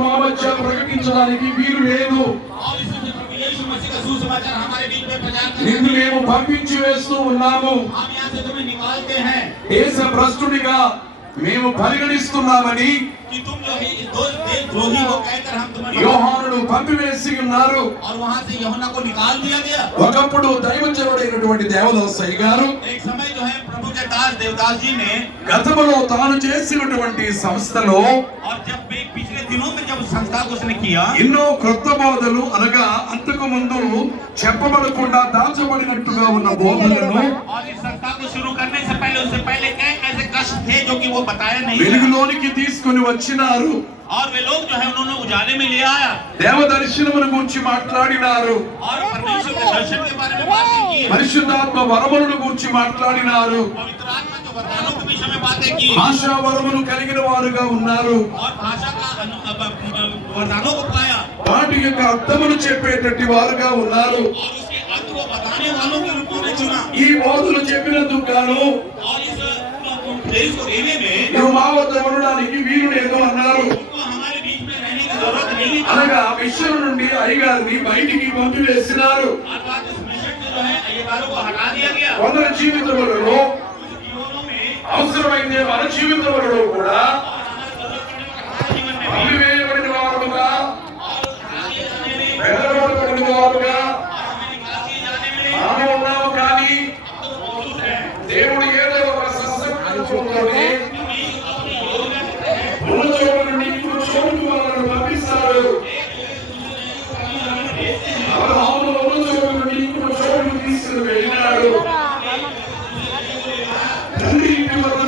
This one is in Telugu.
మా మధ్య ప్రకటించడానికి వీలు లేదు. నిన్ను మేము పంపించి వేస్తూ ఉన్నాము. దేశ భ్రష్టుడిగా మేము పరిగణిస్తున్నామని యోహానును పంపివేసి ఉన్నారు. ఒకప్పుడు దైవజనుడైనటువంటి దేవదాసయ్య గారు గతంలో తాను చేసినటువంటి సంస్థలో ఎన్నో క్రొత్త బోధలు అనగా అంతకు ముందు చెప్పబడకుండా దాచబడినట్టుగా ఉన్న బోధలను వెలుగులోనికి తీసుకుని వచ్చినారు. దేవ దర్శనమును గురించి మాట్లాడినారు. పరిశుద్ధాత్మ వరములను గురించి మాట్లాడినారు. భాషా వరములు కలిగిన వారుగా ఉన్నారు. వాటి యొక్క అర్థములు చెప్పేటట్టు వారుగా ఉన్నారు. ఈ బోధలు చెప్పినందుకు గాను నువ్వు మా వద్ద ఉండడానికి వీలు లేదు అన్నారు. అనగా మిషన్ నుండి అయ్యగారిని బయటికి పంపివేసినారు. కొందరి జీవితములలో అవసరమైతే మన జీవితములలో కూడా పంపివేయబడిన వారుగా వెళ్ళబడిన వారుగా మనం ఉన్నాము. కానీ దేవుడు ఏదో ఒక సత్సంగంలోనే ఉన్న చోటు నుండి ఇంకో చోటుకు వాళ్ళను పంపిస్తారు. అబ్రహామును ఉన్న చోటు నుండి ఇంకో చోటుకు తీసుకుని వెళ్ళినాడు. తండ్రి ఇంటి వద్ద